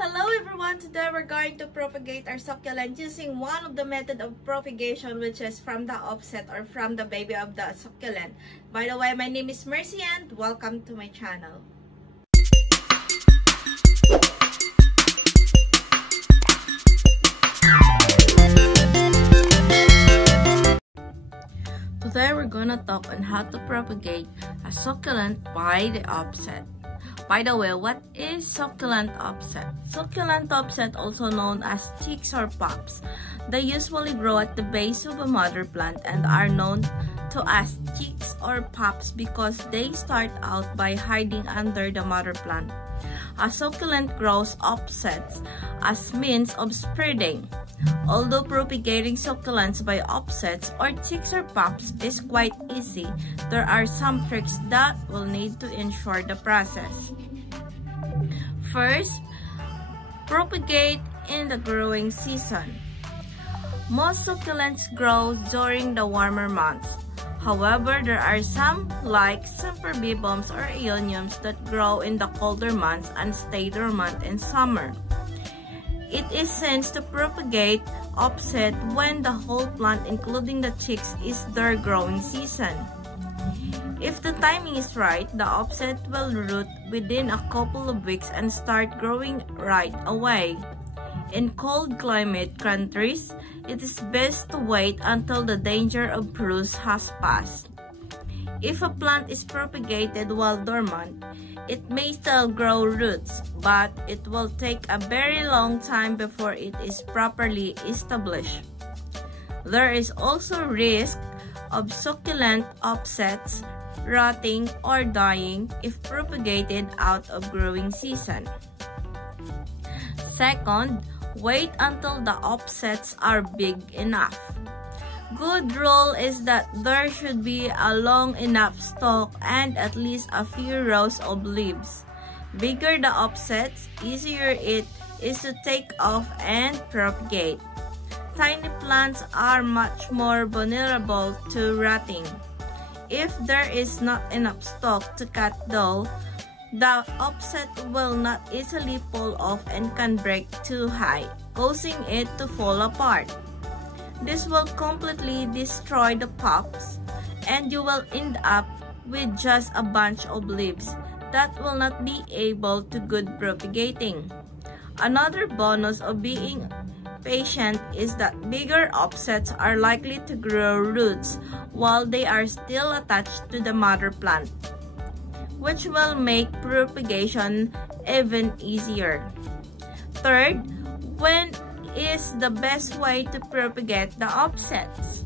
Hello everyone! Today we're going to propagate our succulent using one of the method of propagation, which is from the offset or from the baby of the succulent. By the way, my name is Mer Cy and welcome to my channel. Today we're gonna talk on how to propagate a succulent by the offset. By the way, what is succulent offset? Succulent offset, also known as chicks or pups, they usually grow at the base of a mother plant and are known to as chicks or pups because they start out by hiding under the mother plant. A succulent grows offsets as means of spreading. Although propagating succulents by offsets or chicks or pups is quite easy, there are some tricks that will need to ensure the process. First, propagate in the growing season. Most succulents grow during the warmer months. However, there are some, like sempervivums or aeoniums, that grow in the colder months and stay dormant in summer. It is sense to propagate offset when the whole plant, including the chicks, is their growing season. If the timing is right, the offset will root within a couple of weeks and start growing right away. In cold climate countries, it is best to wait until the danger of frost has passed. If a plant is propagated while dormant, it may still grow roots, but it will take a very long time before it is properly established. There is also risk of succulent offsets rotting or dying if propagated out of growing season. Second, wait until the offsets are big enough. Good rule is that there should be a long enough stalk and at least a few rows of leaves. Bigger the offsets, easier it is to take off and propagate. Tiny plants are much more vulnerable to rotting. If there is not enough stalk to cut though, the offset will not easily fall off and can break too high, causing it to fall apart. This will completely destroy the pups, and you will end up with just a bunch of leaves that will not be able to good propagating. Another bonus of being patient is that bigger offsets are likely to grow roots while they are still attached to the mother plant, which will make propagation even easier. Third, when is the best way to propagate the offsets?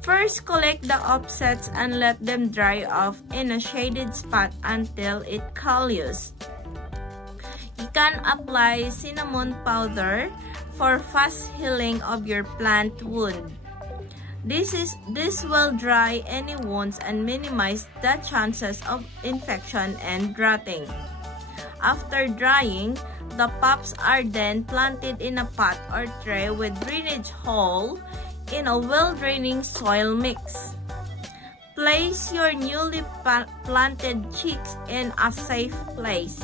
First, collect the offsets and let them dry off in a shaded spot until it callus. You can apply cinnamon powder for fast healing of your plant wound. This will dry any wounds and minimize the chances of infection and rotting. After drying, the pups are then planted in a pot or tray with drainage hole in a well-draining soil mix. Place your newly planted chicks in a safe place.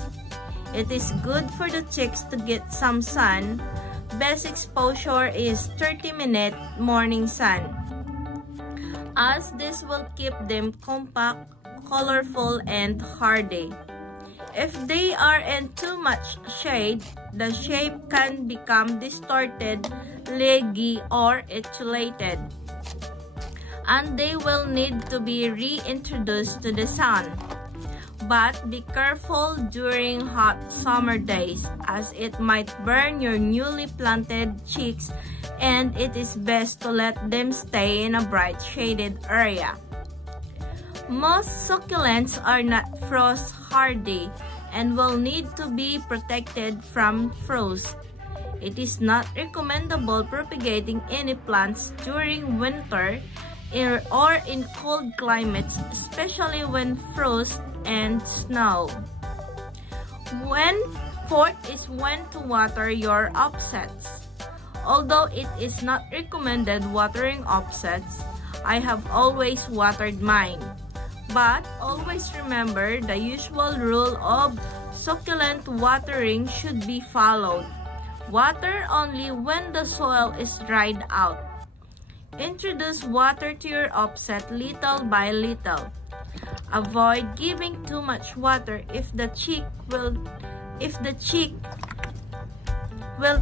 It is good for the chicks to get some sun. Best exposure is 30-minute morning sun, as this will keep them compact, colorful, and hardy. If they are in too much shade, the shape can become distorted, leggy, or etiolated, and they will need to be reintroduced to the sun. But be careful during hot summer days, as it might burn your newly planted chicks, and it is best to let them stay in a bright shaded area. Most succulents are not frost hardy and will need to be protected from frost. It is not recommendable propagating any plants during winter or in cold climates, especially when frost and snow. Fourth is when to water your offsets. Although it is not recommended watering offsets, I have always watered mine. But always remember the usual rule of Succulent watering should be followed. Water only when the soil is dried out. Introduce water to your offset little by little. Avoid giving too much water if the chick will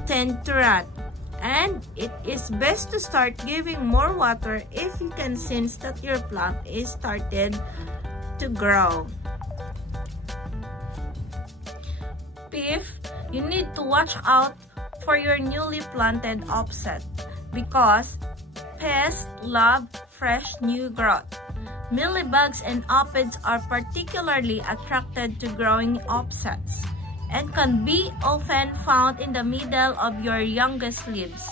tend to rot. And it is best to start giving more water if you can sense that your plant is started to grow. Fifth, you need to watch out for your newly planted offset because pests love fresh new growth. Mealybugs and aphids are particularly attracted to growing offsets and can be often found in the middle of your youngest leaves.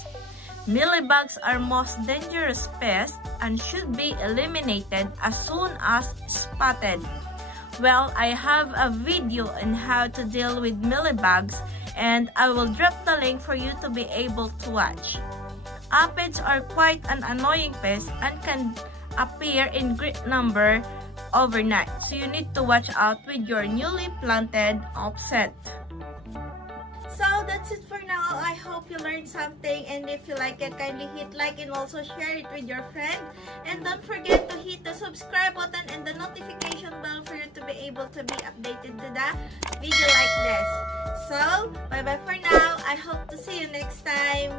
Mealybugs are most dangerous pests and should be eliminated as soon as spotted. Well, I have a video on how to deal with mealybugs and I will drop the link for you to be able to watch. Aphids are quite an annoying pest and can appear in great number overnight, so you need to watch out with your newly planted offset. So that's it for now. I hope you learned something, and if you like it, kindly hit like and also share it with your friend. And don't forget to hit the subscribe button and the notification bell for you to be able to be updated to the video like this. So bye bye for now. I hope to see you next time.